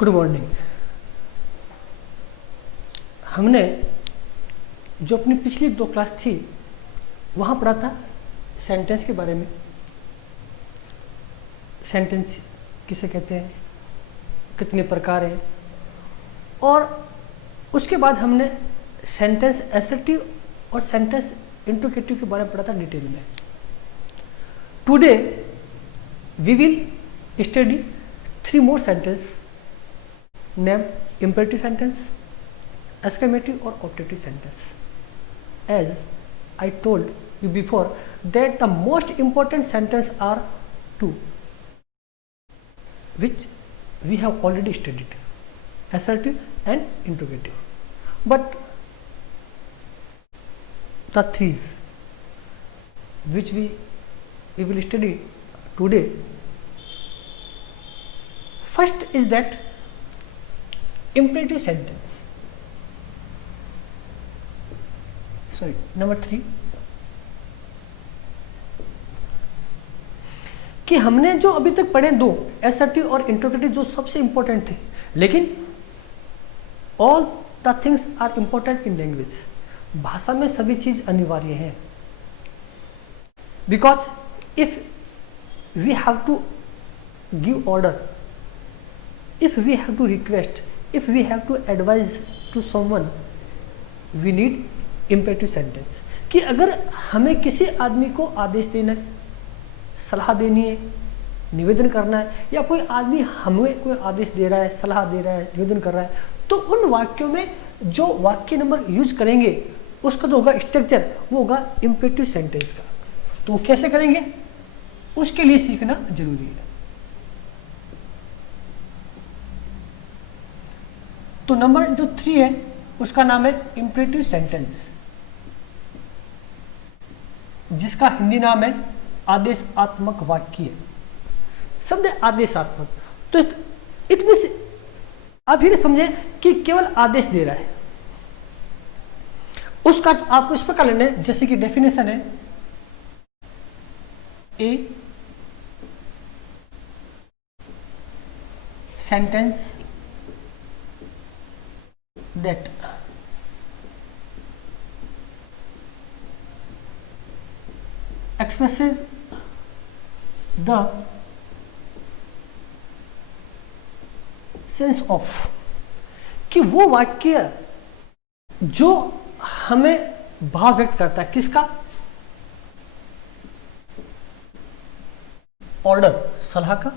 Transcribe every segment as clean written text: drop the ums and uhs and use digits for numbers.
Good morning. हमने जो अपनी पिछली 2 क्लास थी वहाँ पढ़ा था सेंटेंस के बारे में। सेंटेंस किसे कहते हैं, कितने प्रकार हैं, और उसके बाद हमने सेंटेंस एसर्टिव और सेंटेंस इंट्रोगेटिव के बारे में पढ़ा था डिटेल में। Today we will study 3 more sentence, name imperative sentence, exclamative or optative sentence. As I told you before that the most important sentence are 2, which we have already studied, assertive and interrogative. But the 3s which we will study today, first is that imperative sentence. Sorry, number 3 कि हमने जो अभी तक पढ़े 2 assertive और interrogative जो सबसे important थे, लेकिन all the things are important in language. भाषा में सभी चीज अनिवार्य है। Because if we have to give order, if we have to request, if we have to advise to someone, we need imperative sentence. कि अगर हमें किसी आदमी को आदेश देना है, सलाह देनी है, निवेदन करना है, या कोई आदमी हमें कोई आदेश दे रहा है, सलाह दे रहा है, निवेदन कर रहा है, तो उन वाक्यों में जो वाक्य नंबर यूज करेंगे उसका जो होगा स्ट्रक्चर, वो होगा imperative सेंटेंस का। तो वो कैसे करेंगे, उसके लिए सीखना जरूरी है। तो नंबर जो 3 है उसका नाम है imperative सेंटेंस, जिसका हिंदी नाम है आदेशात्मक वाक्य। शब्द आदेशात्मक, तो इट मींस आप ये समझे कि केवल आदेश दे रहा है। उसका आपको इस प्रकार लेना है, जैसे कि डेफिनेशन है a sentence that expresses the sense of, कि वो वाक्य जो हमें भाव व्यक्त करता है, किसका, ऑर्डर सलाह का,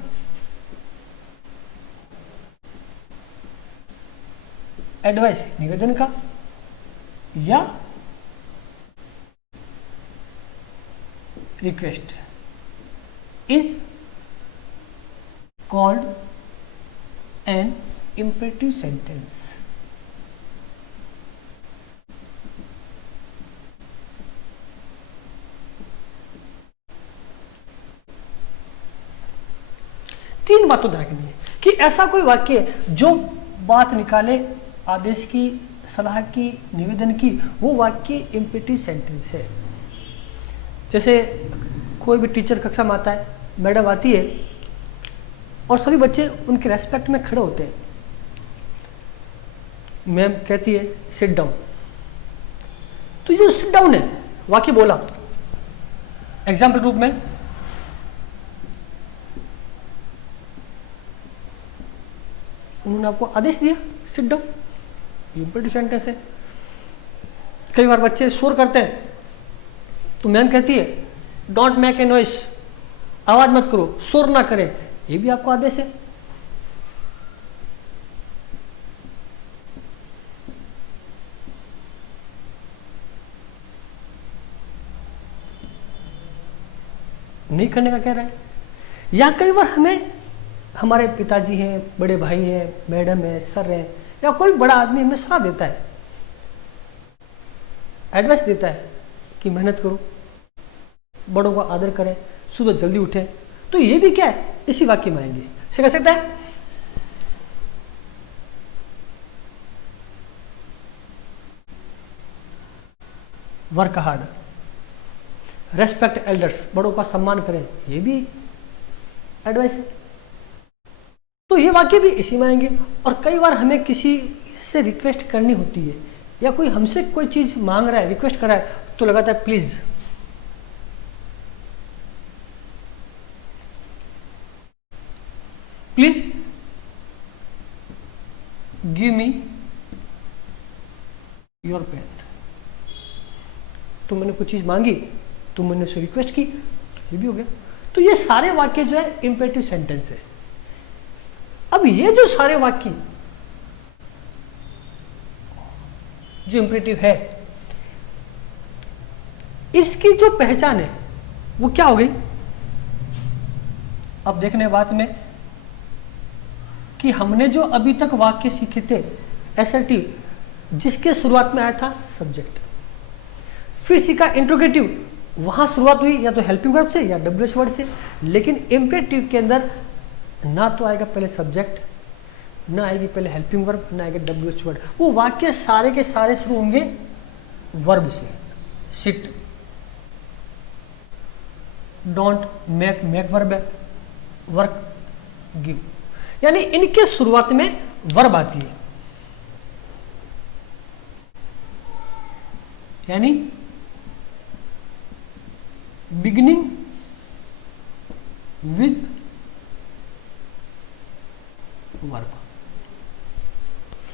एडवाइस निवेदन का, या request, is called an imperative sentence. तीन बातों ध्यान रखनी है कि ऐसा कोई वाक्य जो बात निकाले आदेश की, सलाह की, निवेदन की, वो वाक्य imperative सेंटेंस है। जैसे कोई भी टीचर कक्षा में आता है, मैडम आती है और सभी बच्चे उनके रेस्पेक्ट में खड़े होते हैं। मैम कहती है सिट डाउन, तो ये सिट डाउन है, वाक्य बोला। एग्जाम्पल रूप में उन्होंने आपको आदेश दिया सिट डाउन, imperative सेंटेंस है। कई बार बच्चे शोर करते हैं तो मैम कहती है डोंट मेक ए नॉइस, आवाज मत करो, शोर ना करें, ये भी आपको आदेश है। नहीं करने का कह रहा है। या कई बार हमें हमारे पिताजी हैं, बड़े भाई हैं, मैडम है, सर है, या कोई बड़ा आदमी हमें सलाह देता है, एडवाइस देता है कि मेहनत करो, बड़ों का आदर करें, सुबह जल्दी उठें, तो ये भी क्या है, इसी वाक्य में आएंगे। से कह सकता है वर्क हार्ड, रेस्पेक्ट एल्डर्स, बड़ों का सम्मान करें, ये भी एडवाइस है। तो ये वाक्य भी इसी में आएंगे। और कई बार हमें किसी से रिक्वेस्ट करनी होती है या कोई हमसे कोई चीज मांग रहा है, रिक्वेस्ट कर रहा है, तो लगाता है please. Please give me your pen. तो मैंने कोई चीज मांगी, तो मैंने उसे रिक्वेस्ट की, तो ये भी हो गया। तो ये सारे वाक्य जो है इंपेरेटिव सेंटेंस है। अब ये जो सारे वाक्य जो इंपेरेटिव है, इसकी जो पहचान है वो क्या हो गई? अब देखने बात में कि हमने जो अभी तक वाक्य सीखे थे असर्टिव, जिसके शुरुआत में आया था सब्जेक्ट, फिर सीखा इंट्रोगेटिव, वहां शुरुआत हुई या तो हेल्पिंग वर्ब से या डब्ल्यूएच वर्ड से। लेकिन इंपेरेटिव के अंदर ना तो आएगा पहले सब्जेक्ट, ना आएगी पहले हेल्पिंग वर्ब, ना आएगा डब्ल्यूएच वर्ड। वो वाक्य सारे के सारे शुरू होंगे वर्ब से। Sit, don't, make, make verb है, वर्क, गिव, यानी इनके शुरुआत में वर्ब आती है। यानी बिगिनिंग विद वर्ब,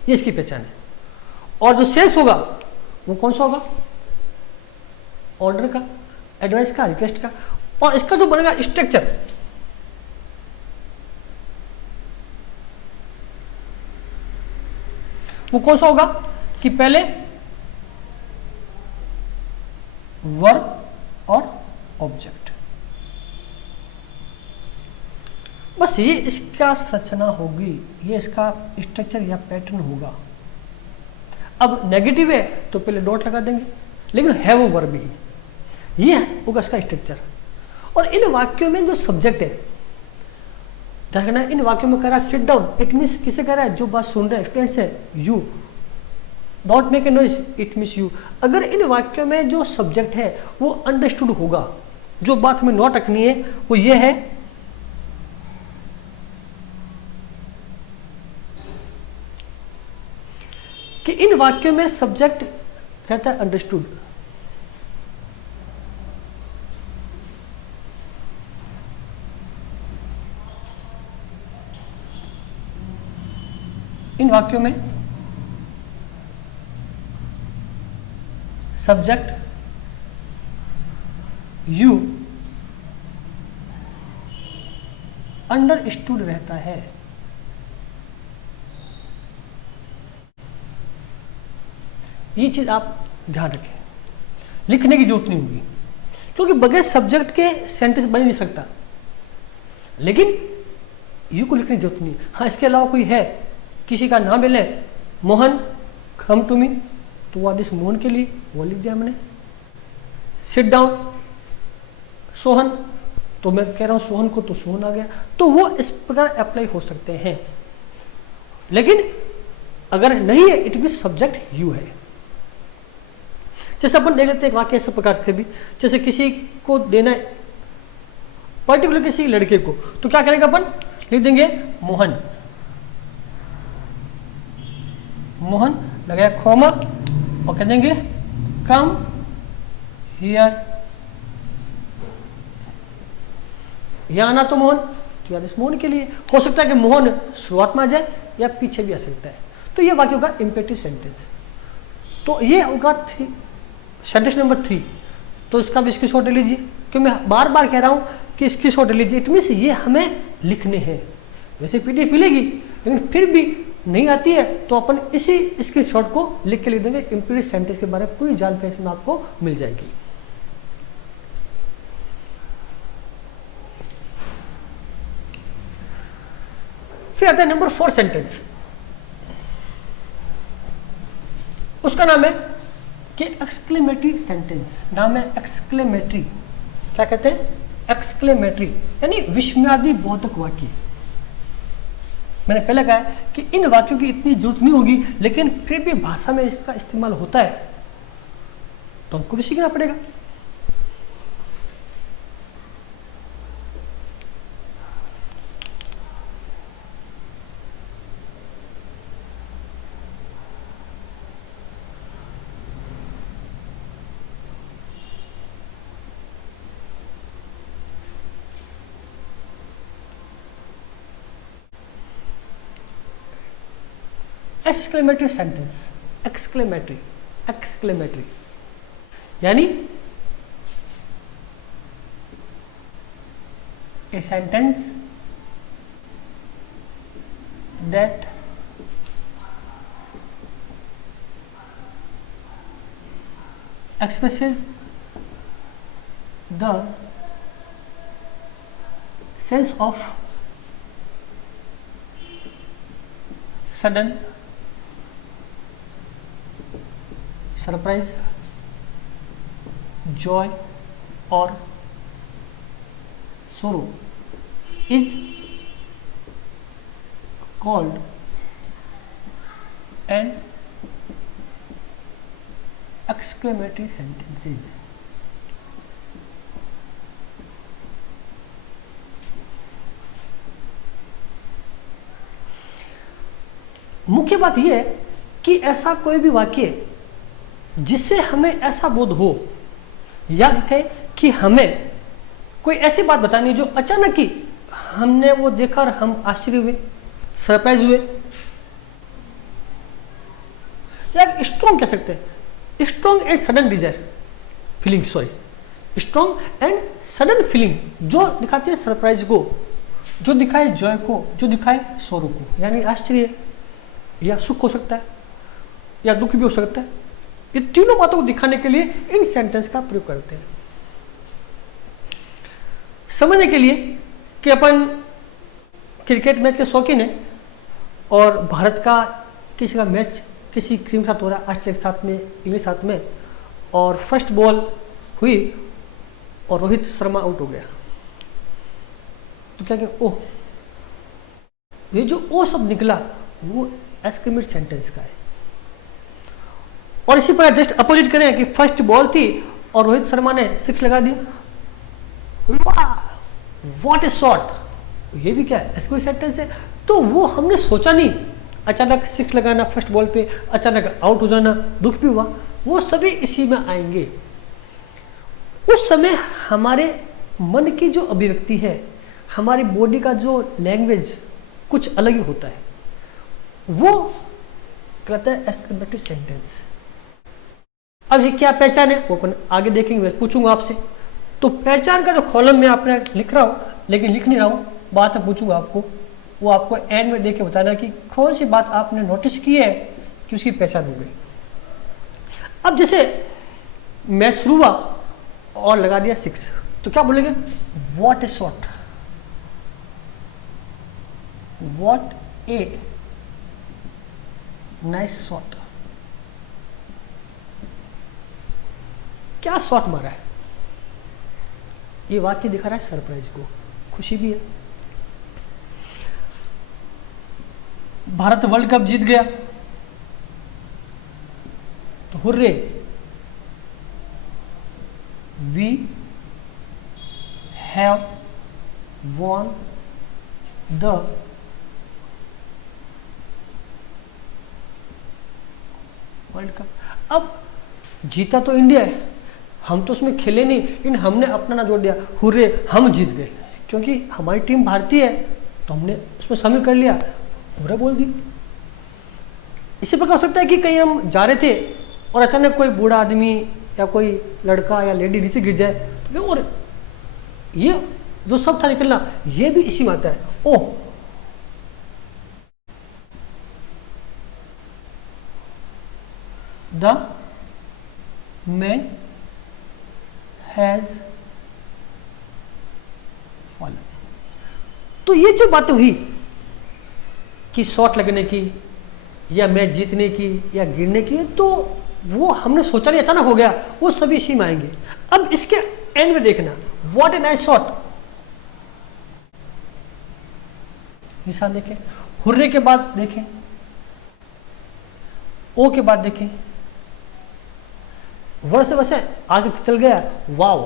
ये इसकी पहचान है। और जो शेष होगा वो कौन सा होगा? ऑर्डर का, एडवाइस का, रिक्वेस्ट का। और इसका जो बनेगा स्ट्रक्चर, वो कौन सा होगा कि पहले वर्ब और ऑब्जेक्ट। बस ये इसका संरचना होगी, ये इसका स्ट्रक्चर या पैटर्न होगा। अब नेगेटिव है तो पहले डॉट लगा देंगे, लेकिन है वो वर्ब ही, ये होगा इसका स्ट्रक्चर। और इन वाक्यों में जो सब्जेक्ट है, देखना इन वाक्यों में कह रहा है सिट डाउन, इट मीन्स किसे कह रहा है? जो बात सुन रहे हैं, स्टूडेंट्स है, you. Don't make a noise, it means you. अगर इन वाक्यों में जो सब्जेक्ट है वो अंडरस्टूड होगा, जो बात हमें नोट रखनी है वो ये है कि इन वाक्यों में सब्जेक्ट रहता है अंडरस्टूड। इन वाक्यों में सब्जेक्ट यू अंडरस्टूड रहता है। ये चीज आप ध्यान रखें, लिखने की जरूरत नहीं होगी, क्योंकि बगैर सब्जेक्ट के सेंटेंस बन नहीं सकता। लेकिन यू को लिखने की जरूरत नहीं। हाँ, इसके अलावा कोई है, किसी का नाम ले, मोहन कम टू मी, तो वो आदेश मोहन के लिए वो लिख दिया हमने। सिट डाउन सोहन, तो मैं कह रहा हूं सोहन को, तो सोहन आ गया। तो वो इस प्रकार अप्लाई हो सकते हैं। लेकिन अगर नहीं है, इट मीन सब्जेक्ट यू है। जैसे अपन देख लेते हैं एक वाक्य इस प्रकार से भी, जैसे किसी को देना है पर्टिकुलर किसी लड़के को, तो क्या करेंगे अपन? लिख देंगे मोहन, मोहन लगाया खोमा और कह देंगे कम हियर। यहां आना तो मोहन, तो याद मोहन के लिए हो सकता है कि मोहन शुरुआत में आ जाए या पीछे भी आ सकता है। तो ये वाक्य होगा इंपेरेटिव सेंटेंस। तो ये होगा सेंटेंस नंबर 3। तो इसका भी स्क्रीनशॉट ले लीजिए, क्योंकि मैं बार बार कह रहा हूं कि स्क्रीनशॉट ले लीजिए। इट मींस ये हमें लिखने हैं। वैसे पीडीएफ मिलेगी, लेकिन फिर भी नहीं आती है तो अपन इसी स्क्रीनशॉट को लिख के लिख देंगे। इंपेरेटिव सेंटेंस के बारे में पूरी जानकारी इसमें आपको मिल जाएगी। फिर आता है नंबर 4 सेंटेंस। उसका नाम है कि एक्सक्लेमेटरी सेंटेंस। नाम है एक्सक्लेमेटरी। क्या कहते हैं? एक्सक्लेमेटरी, यानी विस्मयादि बोधक वाक्य। मैंने पहले कहा है कि इन वाक्यों की इतनी जरूरत नहीं होगी, लेकिन फिर भी भाषा में इसका इस्तेमाल होता है, तो हमको भी सीखना पड़ेगा। एक्सक्लेमेटरी सेंटेंस, एक्सक्लेमेटरी, एक्सक्लेमेटरी यानी a sentence that expresses the sense of sudden surprise, joy or sorrow is called an exclamatory sentences. मुख्य बात यह है कि ऐसा कोई भी वाक्य जिससे हमें ऐसा बोध हो या है कि हमें कोई ऐसी बात बतानी जो अचानक ही हमने वो देखा और हम आश्चर्य हुए, सरप्राइज हुए, या स्ट्रॉन्ग कह सकते हैं, strong and sudden desire feeling, sorry strong and sudden feeling जो दिखाती है सरप्राइज को, जो दिखाए जॉय को, जो दिखाए सौरो को, यानी आश्चर्य या सुख हो सकता है या दुख भी हो सकता है। ये तीनों बातों को दिखाने के लिए इन सेंटेंस का प्रयोग करते हैं। समझने के लिए कि अपन क्रिकेट मैच के शौकीन है और भारत का किसी का मैच किसी टीम के साथ हो रहा है, ऑस्ट्रेलिया के साथ में, इंग्लैंड के साथ में, और फर्स्ट बॉल हुई और रोहित शर्मा आउट हो गया, तो क्या कहते, ओह, ये जो ओ शब्द निकला वो एक्सक्लेमेटरी सेंटेंस का है। और इसी प्रकार जस्ट अपोजिट करें कि फर्स्ट बॉल थी और रोहित शर्मा ने सिक्स लगा दिया, व्हाट ए शॉट, ये भी क्या है, एक्सक्लेमेटरी सेंटेंस है। तो वो हमने सोचा नहीं, अचानक सिक्स लगाना फर्स्ट बॉल पे, अचानक आउट हो जाना, दुख भी हुआ, वो सभी इसी में आएंगे। उस समय हमारे मन की जो अभिव्यक्ति है, हमारी बॉडी का जो लैंग्वेज कुछ अलग ही होता है, वो कहता है एक्सक्लेमेटरी सेंटेंस। अब ये क्या पहचान है वो अपन आगे देखेंगे, मैं पूछूंगा आपसे। तो पहचान का जो कॉलम में आपने लिख रहा हूं, लेकिन लिख नहीं रहा हूं, बात मैं पूछूंगा आपको, वो आपको एंड में देख के बताना कि कौन सी बात आपने नोटिस की है कि उसकी पहचान हो गई। अब जैसे मैच शुरू हुआ और लगा दिया सिक्स, तो क्या बोलेंगे, what A shot, what a nice shot, क्या शॉट मारा है। ये वाक्य दिखा रहा है सरप्राइज को, खुशी भी है। भारत वर्ल्ड कप जीत गया तो hurray, we have won the world cup. अब जीता तो इंडिया है, हम तो उसमें खेले नहीं, लेकिन हमने अपना ना जोड़ दिया, हुर्रे हम जीत गए, क्योंकि हमारी टीम भारतीय है तो हमने उसमें शामिल कर लिया, हुर्रे बोल दी। इसी प्रकार हो सकता है कि कहीं हम जा रहे थे और अचानक कोई बूढ़ा आदमी या कोई लड़का या लेडी नीचे गिर जाए, तो और ये जो सब था निकलना, ये भी इसी में आता है, ओह द मैन हैज फॉलन। तो ये जो बातें हुई कि शॉट लगने की या मैच जीतने की या गिरने की, तो वो हमने सोचा नहीं, अचानक हो गया, वो सभी इसी में आएंगे। अब इसके एंड में देखना, व्हाट ए नाइस शॉट, निशान देखें, हुर्रे के बाद देखें, ओ के बाद देखें, वर्ड से वैसे आगे चल गया, वाव,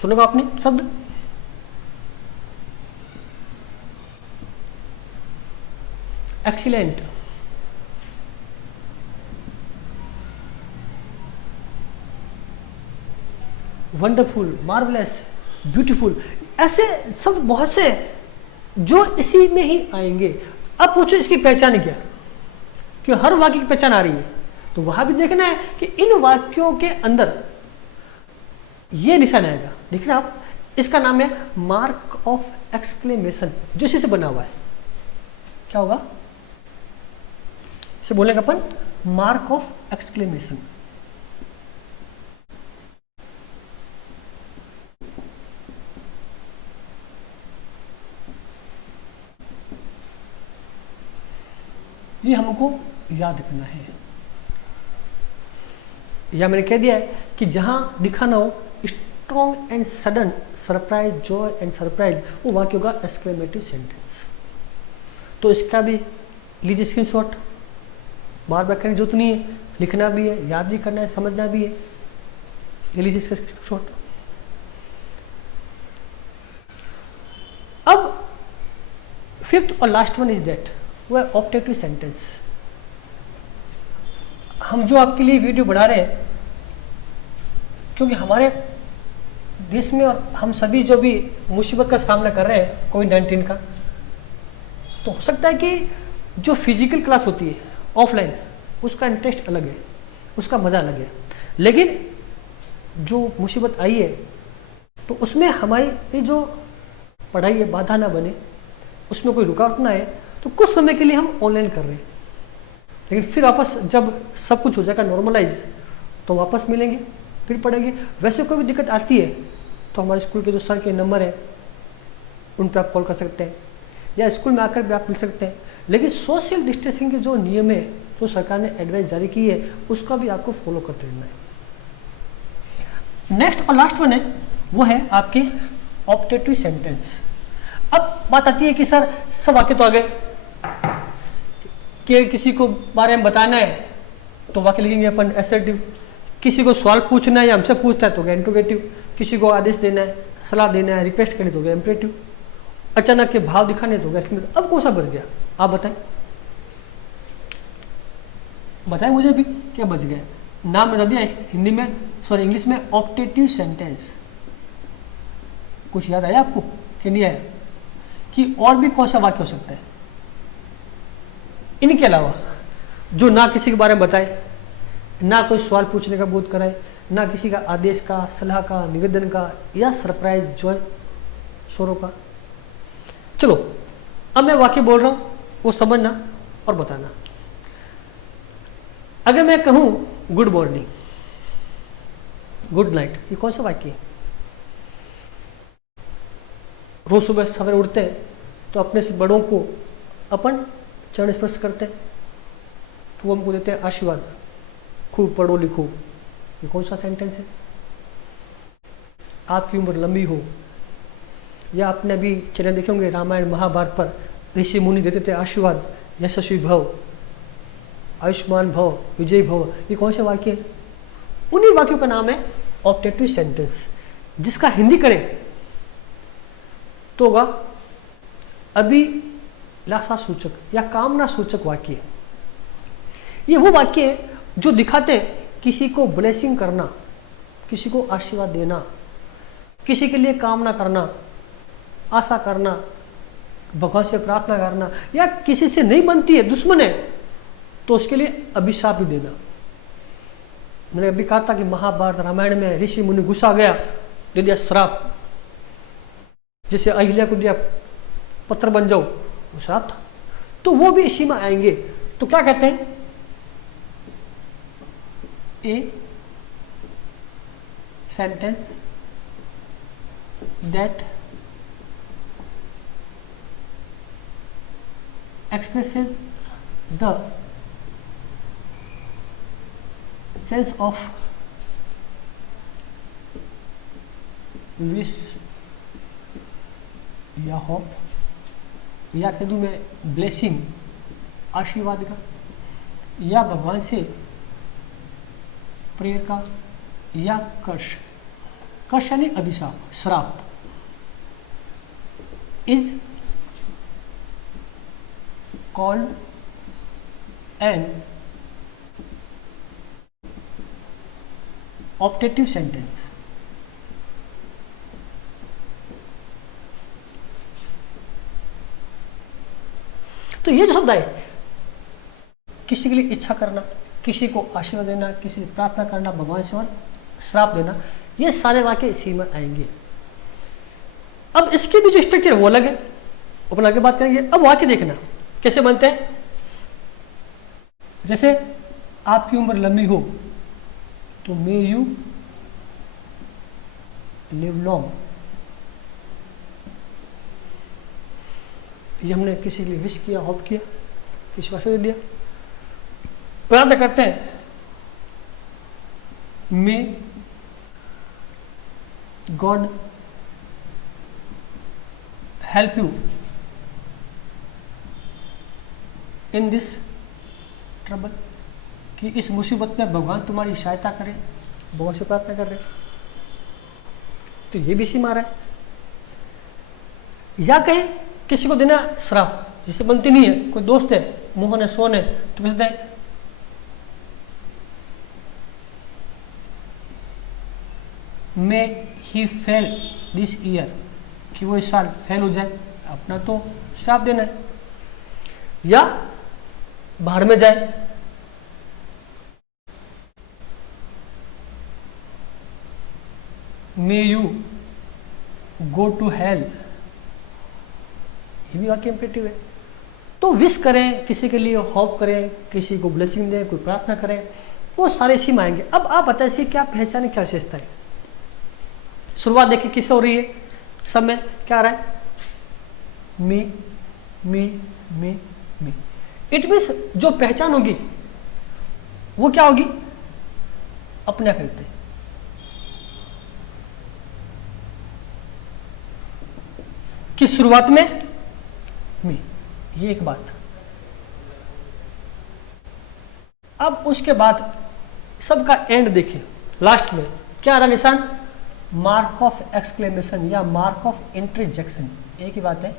सुनेगा आपने शब्द, एक्सीलेंट, वंडरफुल, मार्वलेस, ब्यूटीफुल, ऐसे शब्द बहुत से जो इसी में ही आएंगे। अब पूछो इसकी पहचान क्या, कि हर वाक्य की पहचान आ रही है। तो वहां भी देखना है कि इन वाक्यों के अंदर ये निशान आएगा, देख रहे हैं आप, इसका नाम है मार्क ऑफ एक्सक्लेमेशन, जो इसी से बना हुआ है। क्या होगा इसे बोलेंगे अपन मार्क ऑफ एक्सक्लेमेशन। ये हमको याद रखना है, या मैंने कह दिया है कि जहां दिखाना हो strong and sudden surprise, Joy and surprise, वो वाक्य होगा एक्सक्लेमेटिव सेंटेंस। तो इसका भी लीजिए स्क्रीनशॉट, बार बार करने की जरूरत नहीं है, लिखना भी है, याद भी करना है, समझना भी है। ये लीजिए इसका स्क्रीनशॉट। अब फिफ्थ और लास्ट वन इज दैट, वो है ऑप्टेटिव सेंटेंस। हम जो आपके लिए वीडियो बना रहे हैं, क्योंकि हमारे देश में और हम सभी जो भी मुसीबत का सामना कर रहे हैं कोविड-19 का, तो हो सकता है कि जो फिजिकल क्लास होती है ऑफलाइन, उसका इंटरेस्ट अलग है, उसका मज़ा अलग है, लेकिन जो मुसीबत आई है तो उसमें हमारी ये जो पढ़ाई है बाधा ना बने, उसमें कोई रुकावट ना आए, तो कुछ समय के लिए हम ऑनलाइन कर रहे हैं, लेकिन फिर वापस जब सब कुछ हो जाएगा नॉर्मलाइज, तो वापस मिलेंगे, फिर पढ़ेंगे। वैसे कोई भी दिक्कत आती है तो हमारे स्कूल के जो सर के नंबर हैं उन पर आप कॉल कर सकते हैं, या स्कूल में आकर भी आप मिल सकते हैं। लेकिन सोशल डिस्टेंसिंग के जो नियम है, जो सरकार ने एडवाइस जारी की है, उसका भी आपको फॉलो करते रहना है। नेक्स्ट और लास्ट वन है, वो है आपके ऑप्टेटिव सेंटेंस। अब बात आती है कि सर सब वाक्य तो आ गए, कि किसी को बारे में बताना है तो वाक्य लिखेंगे अपन एसर्टिव, किसी को सवाल पूछना है या हमसे पूछता है तो गया इंट्रोगेटिव, किसी को आदेश देना है, सलाह देना है, रिक्वेस्ट करनी तो गया इम्परेटिव, अचानक के भाव दिखाने तो गया एक्सक्लेमेटिव। अब कौन सा बच गया आप बताएं, बताएं मुझे भी क्या बच गया। नाम बता दिया हिंदी में, सॉरी इंग्लिश में, ऑप्टेटिव सेंटेंस। कुछ याद आया आपको कि नहीं आया, कि और भी कौन सा वाक्य हो सकता है इनके अलावा, जो ना किसी के बारे में बताए, ना कोई सवाल पूछने का बोध कराए, ना किसी का आदेश का, सलाह का, निवेदन का, या सरप्राइज, जॉय, शोरों का। चलो अब मैं वाक्य बोल रहा हूं, वो समझना और बताना। अगर मैं कहूं गुड मॉर्निंग, गुड नाइट, ये कौन सा वाक्य है? रोज सुबह सवेरे उठते हैं तो अपने से बड़ों को अपन चरण स्पर्श करते हैं, तो वो हमको देते हैं आशीर्वाद, खूब पढ़ो लिखो, ये कौन सा सेंटेंस है? आपकी उम्र लंबी हो, या आपने अभी चैनल देखे होंगे रामायण महाभारत पर, ऋषि मुनि देते थे आशीर्वाद, यशस्वी भव, आयुष्मान भव, विजयी भव, ये कौन से वाक्य है? उन्हीं वाक्यों का नाम है ऑप्टेटिव सेंटेंस, जिसका हिंदी करें तो होगा अभिलाषा सूचक या कामना सूचक वाक्य। ये वो वाक्य है जो दिखाते हैं किसी को ब्लेसिंग करना, किसी को आशीर्वाद देना, किसी के लिए कामना करना, आशा करना, भगवान से प्रार्थना करना, या किसी से नहीं बनती है, दुश्मन है, तो उसके लिए अभिशाप भी देना। मैंने अभी कहा था कि महाभारत रामायण में ऋषि मुनि गुस्सा गया, दे दिया श्राप, जैसे अहिल्या को दिया पत्थर बन जाओ, वो श्राप था। तो वो भी इसी में आएंगे। तो क्या कहते हैं? A sentence that expresses the sense of wish या होप, या कह दूं मैं ब्लेसिंग, आशीर्वाद का, या भगवान से प्रेयर का, या कर्ष, कर्ष यानी अभिशाप, श्राप, is called an optative sentence। तो ये जो शब्द है किसी के लिए इच्छा करना, किसी को आशीर्वाद देना, किसी से प्रार्थना करना, भगवान से श्राप देना, ये सारे वाक्य इसी में आएंगे। अब इसके भी जो स्ट्रक्चर है वो अलग है, अपन आगे बात करेंगे। अब वाक्य देखना कैसे बनते हैं। जैसे आपकी उम्र लंबी हो तो मे यू लिव लॉन्ग, ये हमने किसी के लिए विश किया, होप किया, किसी को आशीर्वाद दिया। प्रार्थना करते हैं may God help you in this trouble, कि इस मुसीबत में भगवान तुम्हारी सहायता करे, भगवान से प्रार्थना कर रहे। तो ये भी इसी मारा है। या कहीं किसी को देना श्राप, जिससे बनती नहीं है, कोई दोस्त है, मोहन है, सोन है, तो कहते हैं मे ही फेल दिस ईयर, कि वो इस साल फेल हो जाए, अपना तो श्राप देना है। या बाहर में जाए, may you go to hell, ये भी वाक्य इंपेरेटिव है। तो विश करें, किसी के लिए होप करें, किसी को ब्लेसिंग दें, कोई प्रार्थना करें, वो सारे इसी में आएंगे। अब आप बताइए क्या पहचान, क्या विशेषता है। शुरुआत देखिए किससे हो रही है, सब में क्या आ रहा है, मी मी मी मी। इट मीन्स जो पहचान होगी वो क्या होगी, अपने खरीदते। कि शुरुआत में मी, ये एक बात। अब उसके बाद सबका एंड देखिए, लास्ट में क्या आ रहा निशान, मार्क ऑफ एक्सक्लेमेशन या मार्क ऑफ इंटरजेक्शन, एक ही बात है,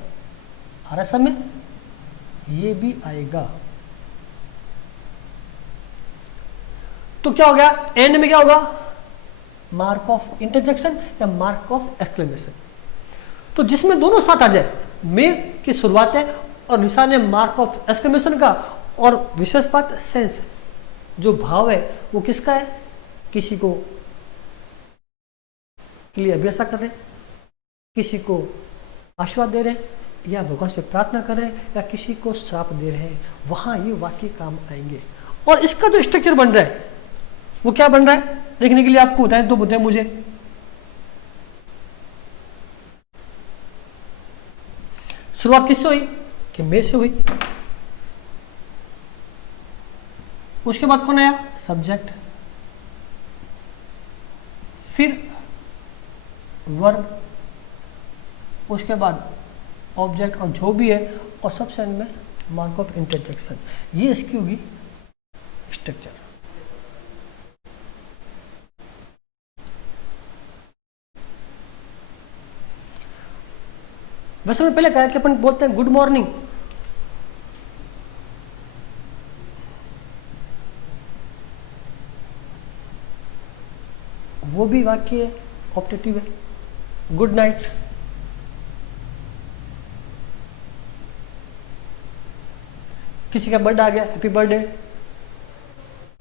आ रहा सब में, ये भी आएगा। तो क्या हो गया, एंड में क्या होगा, मार्क ऑफ इंटरजेक्शन या मार्क ऑफ एक्सक्लेमेशन। तो जिसमें दोनों साथ आ जाए, में की शुरुआत है और निशान है मार्क ऑफ एक्सक्लेमेशन का, और विशेष बात सेंस, जो भाव है वो किसका है, किसी को के लिए अभ्यास कर रहे हैं, किसी को आशीर्वाद दे रहे हैं, या भगवान से प्रार्थना कर रहे हैं, या किसी को श्राप दे रहे हैं, वहां ये वाक्य काम आएंगे। और इसका जो स्ट्रक्चर बन रहा है वो क्या बन रहा है, देखने के लिए आपको बताएं तो बताएं मुझे। शुरुआत किससे हुई, कि मे से हुई। उसके बाद कौन आया, सब्जेक्ट, फिर वर्ब, उसके बाद ऑब्जेक्ट और जो भी है, और सबसे एंड में मार्क ऑफ इंटरजेक्शन। ये इसकी होगी स्ट्रक्चर। वैसे मैं पहले कहा कि अपन बोलते हैं गुड मॉर्निंग, वो भी वाक्य ऑप्टेटिव है। गुड नाइट, किसी का बर्थडे आ गया, happy birthday,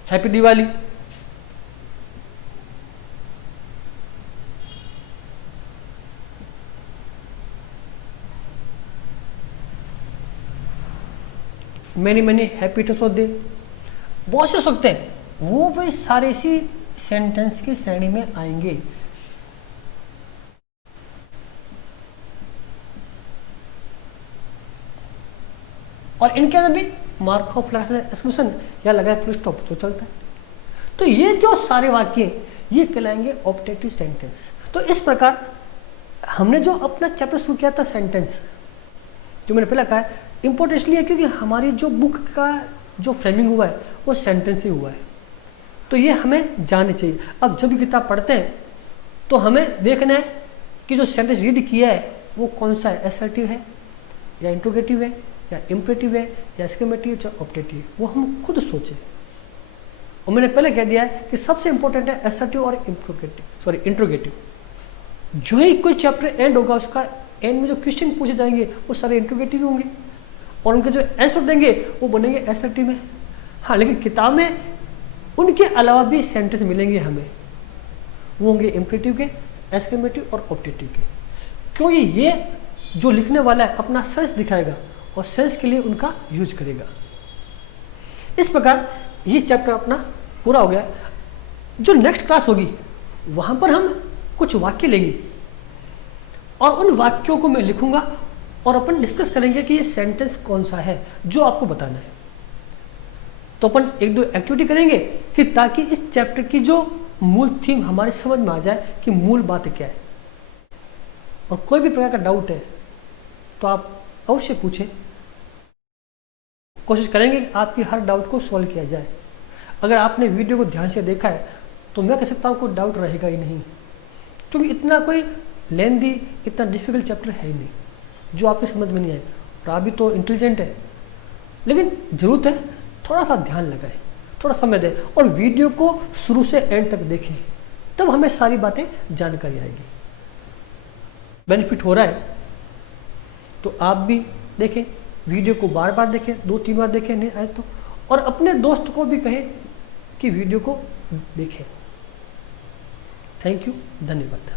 happy Diwali. Many many happy Tuesday, बहुत से सकते हैं, वो भी सारे इसी सेंटेंस की श्रेणी में आएंगे। और इनके अंदर भी मार्क ऑफ एक्सक्लूशन या लगा फुल स्टॉप तो चलता है। तो ये जो सारे वाक्य ये कहलाएंगे ऑप्टेटिव सेंटेंस। तो इस प्रकार हमने जो अपना चैप्टर शुरू किया था सेंटेंस, जो मैंने पहले कहा है, इंपॉर्टेंट इसलिए क्योंकि हमारी जो बुक का जो फ्रेमिंग हुआ है वो सेंटेंस ही हुआ है। तो ये हमें जाननी चाहिए। अब जब भी किताब पढ़ते हैं तो हमें देखना है कि जो सेंटेंस रीड किया है वो कौन सा है, असर्टिव है या इंट्रोगेटिव है या इम्परेटिव है या एक्सक्लेमेटिव या ऑप्टेटिव, वो हम खुद सोचें। और मैंने पहले कह दिया है कि सबसे इंपॉर्टेंट है असर्टिव और इंट्रोगेटिव। जो ही कोई चैप्टर एंड होगा उसका एंड में जो क्वेश्चन पूछे जाएंगे वो सारे इंट्रोगेटिव होंगे और उनके जो आंसर देंगे वो बनेंगे असर्टिव में। हाँ, लेकिन किताब में उनके अलावा भी सेंटेंस मिलेंगे हमें, वो होंगे इम्परेटिव के, एक्सक्लेमेटिव और ऑप्टेटिव के, क्योंकि ये जो लिखने वाला है अपना सेंस दिखाएगा और सेंस के लिए उनका यूज करेगा। इस प्रकार ये चैप्टर अपना पूरा हो गया। जो नेक्स्ट क्लास होगी वहाँ पर हम कुछ वाक्य लेंगे और उन वाक्यों को मैं लिखूंगा और अपन डिस्कस करेंगे कि ये सेंटेंस कौन सा है जो आपको बताना है। तो अपन एक दो एक्टिविटी करेंगे कि ताकि इस चैप्टर की जो मूल थीम हमारे समझ में आ जाए कि मूल बात क्या है। और कोई भी प्रकार का डाउट है तो आप अवश्य पूछें, कोशिश करेंगे कि आपकी हर डाउट को सॉल्व किया जाए। अगर आपने वीडियो को ध्यान से देखा है तो मैं कह सकता हूँ कोई डाउट रहेगा ही नहीं, क्योंकि इतना कोई लेंदी, इतना डिफिकल्ट चैप्टर है ही नहीं जो आपकी समझ में नहीं आए। और आप भी तो इंटेलिजेंट है, लेकिन जरूरत है थोड़ा सा ध्यान लगाएं, थोड़ा समय दें और वीडियो को शुरू से एंड तक देखें, तब हमें सारी बातें जानकारी आएगी। बेनिफिट हो रहा है तो आप भी देखें, वीडियो को बार बार देखें, 2-3 बार देखें नहीं आए तो, और अपने दोस्त को भी कहें कि वीडियो को देखें। थैंक यू, धन्यवाद।